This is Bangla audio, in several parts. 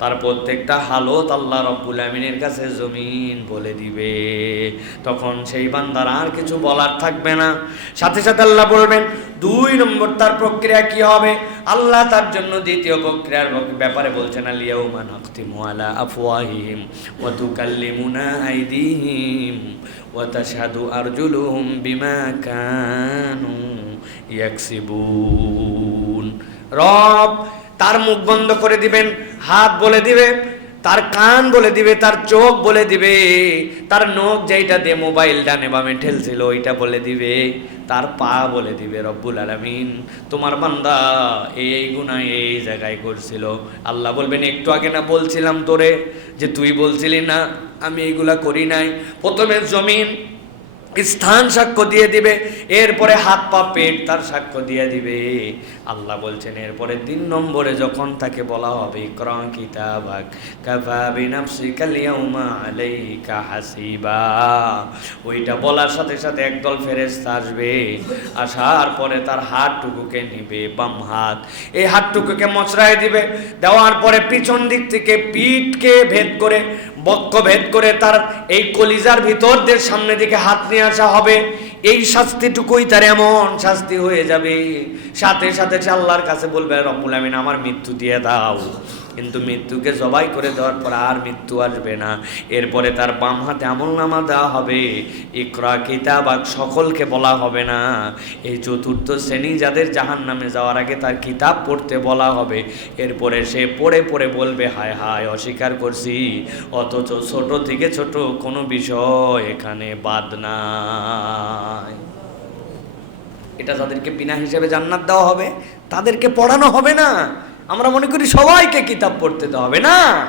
তার প্রত্যেকটা হালত আল্লাহ রব্বুল আমিনের কাছে জমিন বলে দিবে। তখন সেই বান্দার আর কিছু বলার থাকবে না। সাথে সাথে আল্লাহ বলবেন, দুই নম্বর তার প্রক্রিয়া কি হবে? আল্লাহ তার জন্য দ্বিতীয় প্রক্রিয়ার ব্যাপারে বলছেন আলিয়াউমা নাখতিমু আলা আফওয়াহিহিম ওয়া তুকাল্লিমুনা আইদিহিম ওয়া তাশহাদু আরজুলুহুম বিমা কানু ইয়াকসিবুন। রব তার মুখ বন্ধ করে দিবেন, হাত বলে দিবে, তার কান বলে দিবে, তার চোখ বলে দিবে, তার নখ যেইটা দিয়ে মোবাইল ডানে বামে ঠেলছিল ওইটা বলে দিবে, তার পা বলে দিবে, রব্বুল আলামিন। তোমার বান্দা এই গুনাহ এই জায়গায় করছিল। আল্লাহ বলবেন, একটু আগে না বলছিলাম তোরে যে তুই বলছিলি না, আমি এইগুলা করি নাই। প্রথমে জমিন স্থান সাক্ষ্য দিয়ে দিবে, এরপরে হাত পা, পেট তার সাক্ষ্য দিয়ে দিবে। আল্লাহ বলছেন, এরপরে তিন নম্বরে যখন তাকে বলা হবে ক্রং কিতাবাক কাফা বিনাফসিকা লিয়াউমা আলাইকা হাসিবা। ওইটা বলার সাথে সাথে একদল ফেরেশতা আসবে, আসার পরে তার হাতটুকুকে নিবে, বাম হাত। এই হাতটুকুকে মচড়ায় দিবে, দেওয়ার পরে পিছন দিক থেকে পিঠকে ভেদ করে বক্ষ ভেদ করে তার এই কলিজার ভিতর ভিতরদের সামনে দিকে হাত নিয়ে আসা হবে। এই শাস্তিটুকুই তার এমন শাস্তি হয়ে যাবে। সাথে সাথে সে আল্লাহর কাছে বলবে, রব্বুল আমিন, আমার মৃত্যু দিয়ে দাও। কিন্তু মৃত্যুকে জবাই করে দেওয়ার পর আর মৃত্যু আসবে না। এরপরে তার বাম হাতে আমল নামা দেওয়া হবে। ইকরা আর সকলকে বলা হবে না। এই চতুর্থ শ্রেণি যাদের জাহান নামে যাওয়ার আগে তার কিতাব পড়তে বলা হবে। এরপরে সে পড়ে পড়ে বলবে, হায় হায়, অস্বীকার করছি। অথচ ছোট থেকে ছোট কোনো বিষয় এখানে বাদ নাই। এটা যাদেরকে বিনা হিসেবে জান্নাত দেওয়া হবে, তাদেরকে পড়ানো হবে না। আমরা মনে করি সবাইকে কিতাব পড়তে তো হবে না।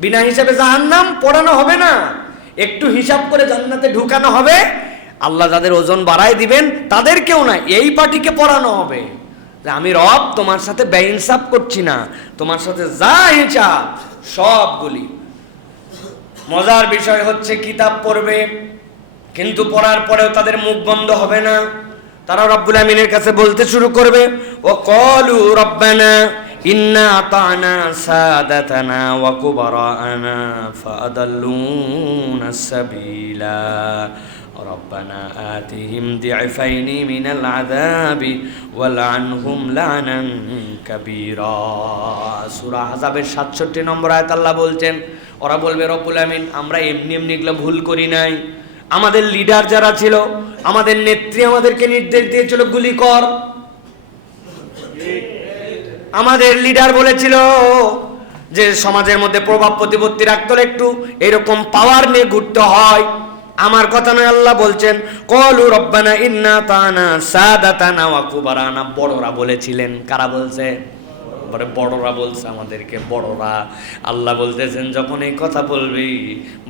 বিনা হিসাবে জাহান্নাম পড়ানো হবে না। একটু হিসাব করে জান্নাতে ঢুকানো হবে। আল্লাহ যাদের ওজন বাড়ায় দিবেন, তাদেরকেও না, এই পার্টিকে পড়ানো হবে। যে আমি রব, তোমার সাথে বেইনসাফ করছি না। তোমার সাথে যা হিসাব, সবগুলি। মজার বিষয় হচ্ছে, কিতাব পড়বে, কিন্তু পড়ার পরেও তাদের মুখ বন্ধ হবে না। তারা রব্বুল আমিনের কাছে বলতে শুরু করবে ও কলু রব্বানা ইন্না আতানা সাদাতানা ওয়া কুবারানা ফাদাল্লুনা সাবিলা ربنا آتهم ضعفين من العذاب والعنهم لعنا كبيرا সূরা আযাবের 67 নম্বর আয়াত আল্লাহ বলছেন ওরা বলবে রব্বুল আমিন আমরা এমনি এমনি এগুলো ভুল করি নাই আমাদের লিডার যারা ছিল, আমাদের নেত্রী আমাদেরকে নির্দেশ দিয়েছিল, গুলি কর। আমাদের লিডার বলেছিল যে সমাজের মধ্যে প্রভাব প্রতিপত্তি রাখতে একটু এরকম পাওয়ার নিয়ে ঘুরতে হয়। আমার কথা নয়, আল্লাহ বলছেন, কলু রব্বানা ইন্না তানা ওয়া কুবারানা। বড়রা বলেছিলেন, কারা বলছে? পরে বড়রা বলছে আমাদেরকে, বড়রা। আল্লাহ বলতেছেন, যখন এই কথা বলবি,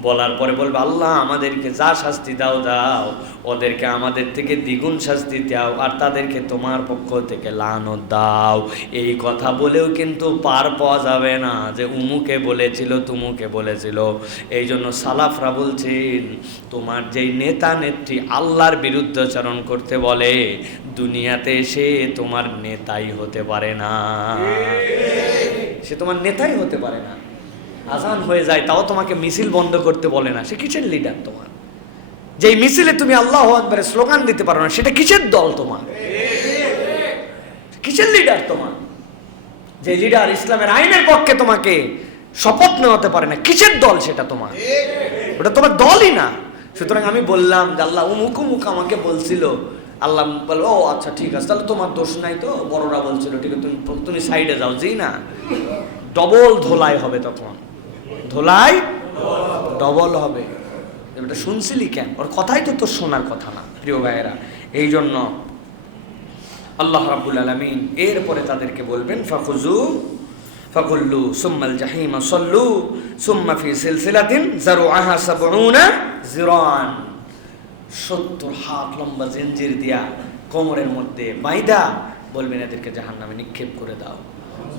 বলার পরে বলবে, আল্লাহ আমাদেরকে যা শাস্তি দাও দাও। ওদেরকে আমাদের থেকে দ্বিগুণ শাস্তি দাও, আর তাদেরকে তোমার পক্ষ থেকে লানত দাও। এই কথা বলেও কিন্তু পার পাওয়া যাবে না, যে উমুকে বলেছিল, তুমুকে বলেছিল। এই জন্য সালাফরা বলছেন, তোমার যেই নেতা নেত্রী আল্লাহর বিরুদ্ধাচরণ করতে বলে, দুনিয়াতে এসে তোমার নেতাই হতে পারে না। সে তোমার নেতাই হতে পারে না। আজান হয়ে যায়, তাও তোমাকে মিছিল বন্ধ করতে বলে না। সে কিসের লিডার তোমার? যেই মিছিলে তুমি আল্লাহ একবারে স্লোগান দিতে পারো না, সেটা কিসের দল তোমার? কিসের লিডার তোমার? যে লিডার ইসলামের আইনের পক্ষে তোমাকে শপথ নেওয়াতে পারে না, কিসের দল সেটা তোমার? ওটা তোমার দলই না। সুতরাং আমি বললাম যে আল্লাহ উমুক উমুক আমাকে বলছিল আল্লাহ বলল ও আচ্ছা ঠিক আছে, তাহলে তোমার দোষ নাই তো? বড়রা বলছিল, ঠিক আছে, তুমি তুমি সাইডে যাও, জি না? ডবল ধোলাই হবে তখন। ধোলাই ডবল হবে। এটা শুনছিলি কেন? ওর কথাই তো তোর শোনার কথা না, প্রিয় ভাইয়েরা। এই জন্য আল্লাহ রাব্বুল আলামিন এরপরে তাদেরকে বলবেন ফাখুজু ফাকুল্লু সুম্মাল জাহিমা সল্লু, সুম্মা ফি সিলসিলাতিন জারুআহা সাবউনা জিরান। সত্তর হাত লম্বা জেঞ্জির দিয়া কোমরের মধ্যে বাইদা বলবেন এদেরকে জাহান নামে নিক্ষেপ করে দাও।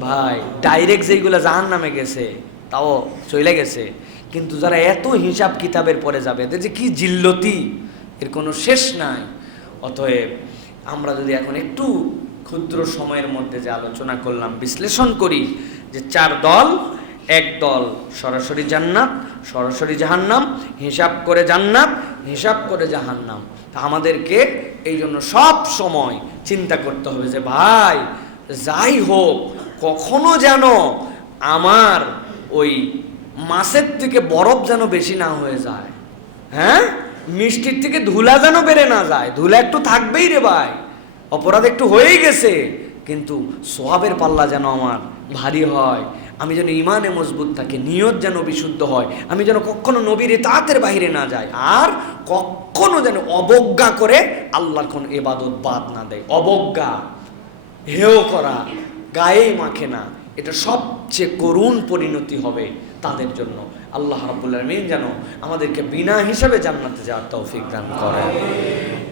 ভাই ডাইরেক্ট যেগুলো জাহান নামে গেছে, তাও চলে গেছে। কিন্তু যারা এত হিসাব কিতাবের পরে যাবে, এদের যে কি জিল্লতি, এর কোনো শেষ নাই। অতএব আমরা যদি এখন একটু ক্ষুদ্র সময়ের মধ্যে যে আলোচনা করলাম, বিশ্লেষণ করি যে চার দল, এক দল সরাসরি জান্নাত, সরাসরি জাহান্নাম, হিসাব করে জান্নাত হিসাব করে জাহান নাম তা আমাদেরকে এই জন্য সব সময় চিন্তা করতে হবে যে, ভাই, যাই হোক, কখনো যেন আমার ওই মাছের থেকে বরফ যেন বেশি না হয়ে যায়। হ্যাঁ? মিষ্টির থেকে ধুলা যেন বেড়ে না যায়। ধুলা একটু থাকবেই রে ভাই। অপরাধ একটু হয়েই গেছে, কিন্তু সোয়াবের পাল্লা যেন আমার ভারী হয়। আমি যেন ইমানে মজবুত থাকি, নিয়ত যেন বিশুদ্ধ হয়, আমি যেন কখনো নবীর তাঁতের বাইরে না যাই, আর কখনো যেন অবজ্ঞা করে আল্লাহর কোন এবাদত বাদ না দেয় অবজ্ঞা হেও করা, গায়ে মাখে না, এটা সবচেয়ে করুণ পরিণতি হবে তাদের জন্য। আল্লাহ রাব্বুল আলামিন যেন আমাদেরকে বিনা হিসাবে জান্নাতে যাওয়ার তৌফিক দান করে